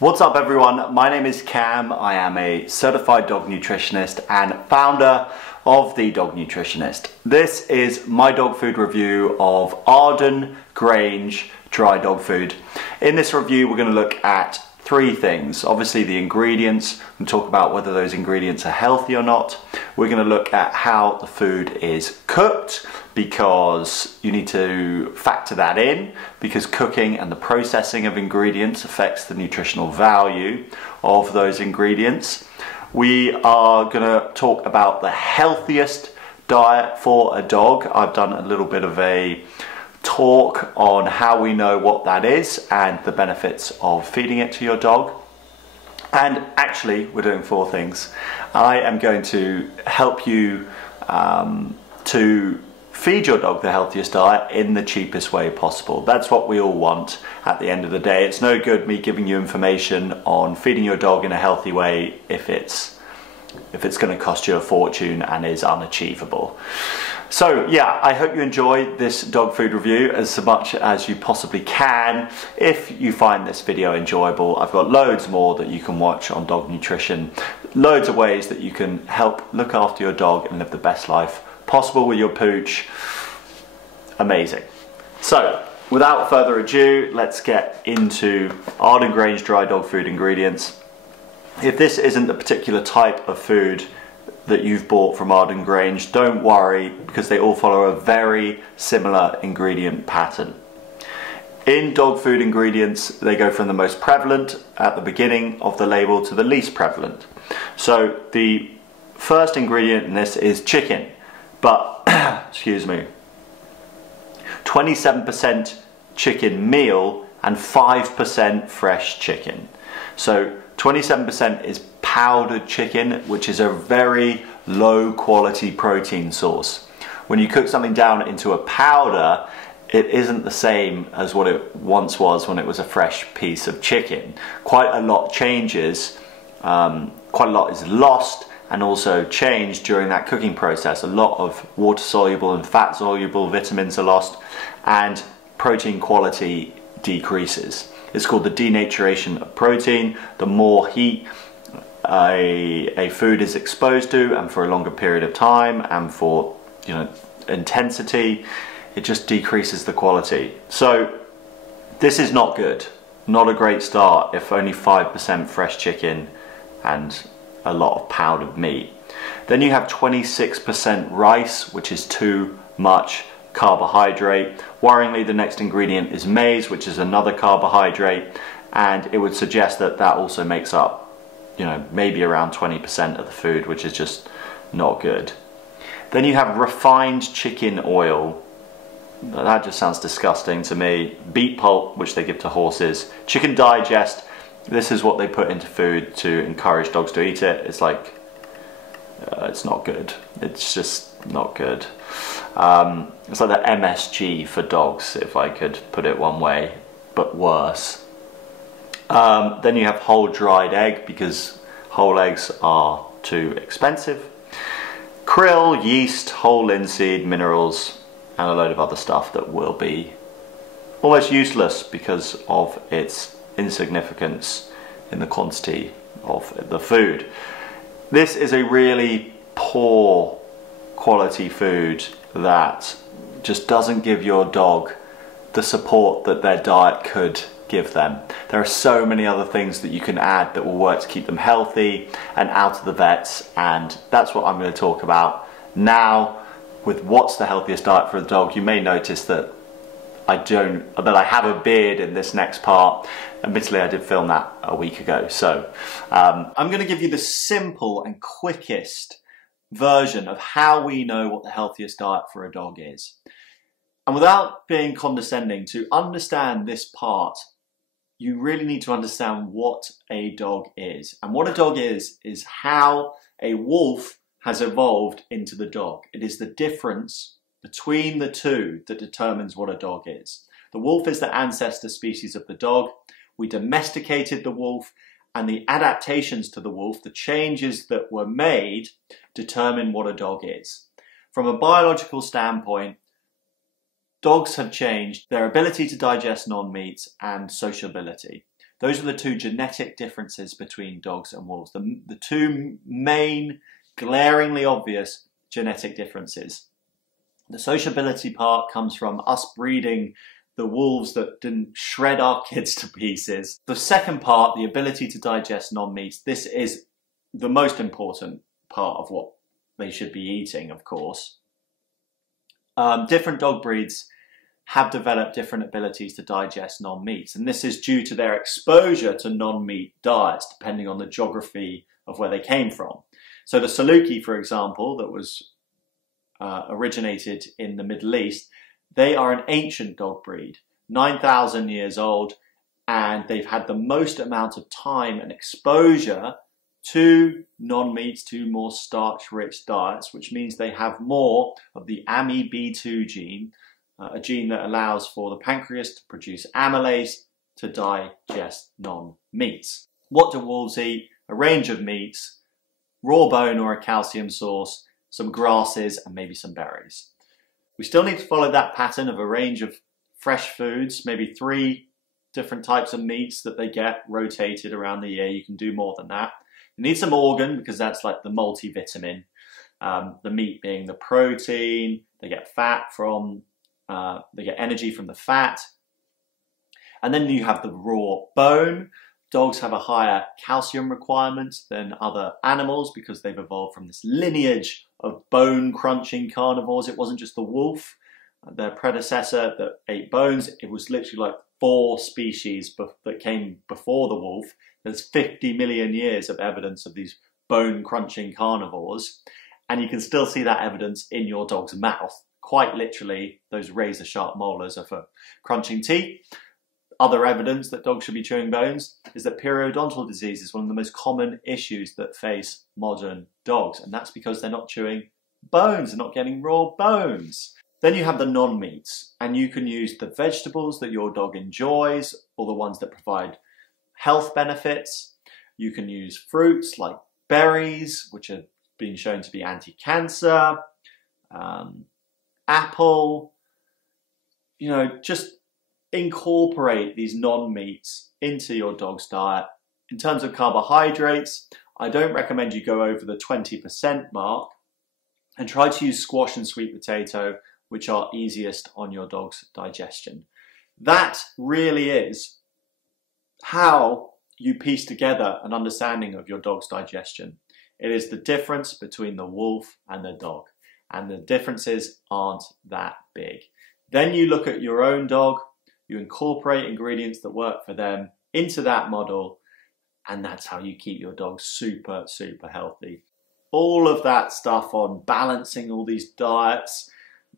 What's up everyone, my name is Cam. I am a certified dog nutritionist and founder of The Dog Nutritionist. This is my dog food review of Arden Grange dry dog food. In this review we're going to look at three things. Obviously the ingredients, and talk about whether those ingredients are healthy or not. We're going to look at how the food is cooked, because you need to factor that in, because cooking and the processing of ingredients affects the nutritional value of those ingredients. We are going to talk about the healthiest diet for a dog. I've done a little bit of a talk on how we know what that is and the benefits of feeding it to your dog. And actually we're doing four things. I am going to help you to feed your dog the healthiest diet in the cheapest way possible. That's what we all want at the end of the day. It's no good me giving you information on feeding your dog in a healthy way if it's going to cost you a fortune and is unachievable. So yeah, I hope you enjoy this dog food review as much as you possibly can. If you find this video enjoyable, I've got loads more that you can watch on dog nutrition. Loads of ways that you can help look after your dog and live the best life possible with your pooch. Amazing. So without further ado, let's get into Arden Grange dry dog food ingredients. If this isn't the particular type of food that you've bought from Arden Grange, don't worry, because they all follow a very similar ingredient pattern. In dog food ingredients, they go from the most prevalent at the beginning of the label to the least prevalent. So the first ingredient in this is chicken, but excuse me, 27% chicken meal and 5% fresh chicken. So 27% is powdered chicken, which is a very low quality protein source. When you cook something down into a powder, it isn't the same as what it once was when it was a fresh piece of chicken. Quite a lot changes, quite a lot is lost and also changed during that cooking process. A lot of water soluble and fat soluble vitamins are lost and protein quality decreases. It's called the denaturation of protein. The more heat a food is exposed to, and for a longer period of time, and for intensity, it just decreases the quality. So this is not good. Not a great start if only 5% fresh chicken and a lot of powdered meat. Then you have 26% rice, which is too much carbohydrate. Worryingly, the next ingredient is maize, which is another carbohydrate, and it would suggest that that also makes up, maybe around 20% of the food, which is just not good. Then you have refined chicken oil. That just sounds disgusting to me. Beet pulp, which they give to horses. Chicken digest. This is what they put into food to encourage dogs to eat it. It's like, it's not good. It's just not good. It's like the MSG for dogs, if I could put it one way, but worse. Then you have whole dried egg, because whole eggs are too expensive. Krill, yeast, whole linseed, minerals, and a load of other stuff that will be almost useless because of its insignificance in the quantity of the food. This is a really poor quality food that just doesn't give your dog the support that their diet could give them. There are so many other things that you can add that will work to keep them healthy and out of the vets, and that's what I'm going to talk about now with what's the healthiest diet for the dog. You may notice that I have a beard in this next part. Admittedly, I did film that a week ago. So I'm going to give you the simple and quickest version of how we know what the healthiest diet for a dog is. And without being condescending, to understand this part, you really need to understand what a dog is. And what a dog is how a wolf has evolved into the dog. It is the difference between the two that determines what a dog is. The wolf is the ancestor species of the dog. We domesticated the wolf, and the adaptations to the wolf, the changes that were made, determine what a dog is. From a biological standpoint, dogs have changed their ability to digest non-meats and sociability. Those are the two genetic differences between dogs and wolves. The two main, glaringly obvious genetic differences. The sociability part comes from us breeding the wolves that didn't shred our kids to pieces. The second part, the ability to digest non-meats, this is the most important part of what they should be eating, of course. Different dog breeds have developed different abilities to digest non-meats, and this is due to their exposure to non-meat diets, depending on the geography of where they came from. So the Saluki, for example, that was originated in the Middle East, they are an ancient dog breed, 9,000 years old, and they've had the most amount of time and exposure to non-meats, to more starch-rich diets, which means they have more of the AMY-B2 gene, a gene that allows for the pancreas to produce amylase to digest non-meats. What do wolves eat? A range of meats, raw bone or a calcium source, some grasses, and maybe some berries. We still need to follow that pattern of a range of fresh foods, maybe 3 different types of meats that they get rotated around the year. You can do more than that. You need some organ, because that's like the multivitamin. The meat being the protein, they get fat from, they get energy from the fat. And then you have the raw bone. Dogs have a higher calcium requirement than other animals because they've evolved from this lineage of bone-crunching carnivores. It wasn't just the wolf, their predecessor, that ate bones. It was literally like 4 species that came before the wolf. There's 50 million years of evidence of these bone-crunching carnivores, and you can still see that evidence in your dog's mouth. Quite literally, those razor-sharp molars are for crunching teeth. Other evidence that dogs should be chewing bones is that periodontal disease is one of the most common issues that face modern dogs, and that's because they're not chewing bones, they're not getting raw bones. Then you have the non-meats, and you can use the vegetables that your dog enjoys, or the ones that provide health benefits. You can use fruits like berries, which have been shown to be anti-cancer, apple, just incorporate these non-meats into your dog's diet. In terms of carbohydrates, I don't recommend you go over the 20% mark, and try to use squash and sweet potato, which are easiest on your dog's digestion. That really is how you piece together an understanding of your dog's digestion. It is the difference between the wolf and the dog, and the differences aren't that big. Then you look at your own dog, you incorporate ingredients that work for them into that model, and that's how you keep your dog super, super healthy. All of that stuff on balancing all these diets,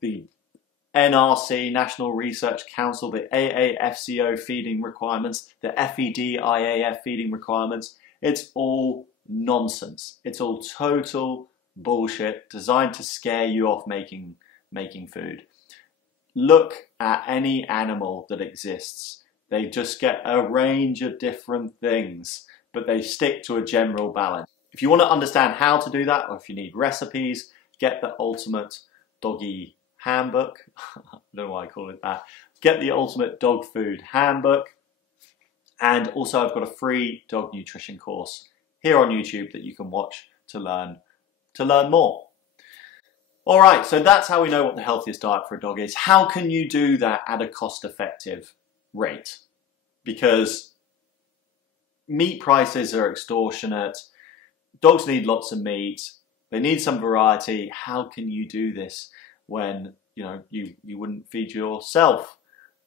the NRC, National Research Council, the AAFCO feeding requirements, the FED-IAF feeding requirements, it's all nonsense. It's all total bullshit designed to scare you off making food. Look at any animal that exists. They just get a range of different things, but they stick to a general balance. If you want to understand how to do that, or if you need recipes, get the Ultimate Doggy Handbook. I don't know why I call it that. Get the Ultimate Dog Food Handbook. And also I've got a free dog nutrition course here on YouTube that you can watch to learn more. All right, so that's how we know what the healthiest diet for a dog is. How can you do that at a cost-effective rate? Because meat prices are extortionate. Dogs need lots of meat. They need some variety. How can you do this when you wouldn't feed yourself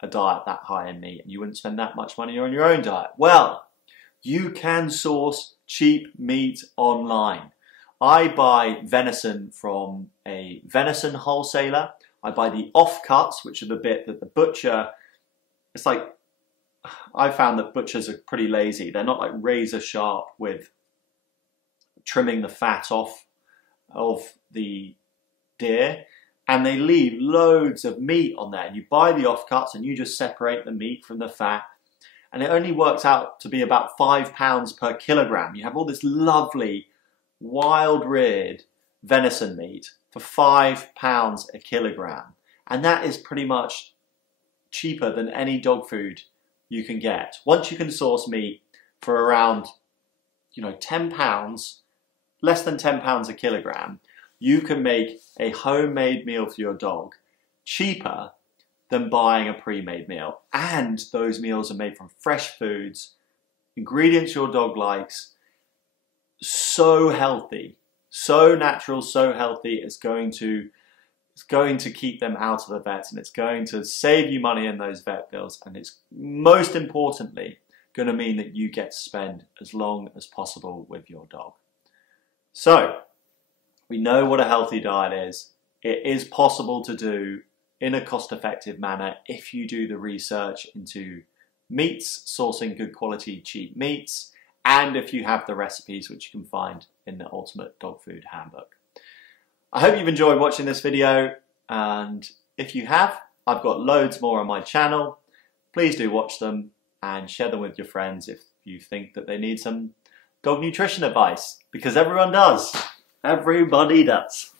a diet that high in meat, and you wouldn't spend that much money on your own diet? Well, you can source cheap meat online. I buy venison from a venison wholesaler. I buy the offcuts, which are the bit that the butcher, it's like, I found that butchers are pretty lazy. They're not like razor sharp with trimming the fat off of the deer, and they leave loads of meat on there. You buy the offcuts and you just separate the meat from the fat, and it only works out to be about £5 per kilogram. You have all this lovely wild-reared venison meat for £5 a kilogram, and that is pretty much cheaper than any dog food you can get. Once you can source meat for around, you know, £10, less than £10 a kilogram, you can make a homemade meal for your dog cheaper than buying a pre-made meal. And those meals are made from fresh foods, ingredients your dog likes, so healthy, so natural, so healthy. It's going to keep them out of the vet, and it's going to save you money in those vet bills, and it's most importantly going to mean that you get to spend as long as possible with your dog. So we know what a healthy diet is. It is possible to do in a cost-effective manner if you do the research into meats, sourcing good quality cheap meats, and if you have the recipes which you can find in the Ultimate Dog Food Handbook. I hope you've enjoyed watching this video, and if you have, I've got loads more on my channel. Please do watch them and share them with your friends if you think that they need some dog nutrition advice, because everyone does. Everybody does.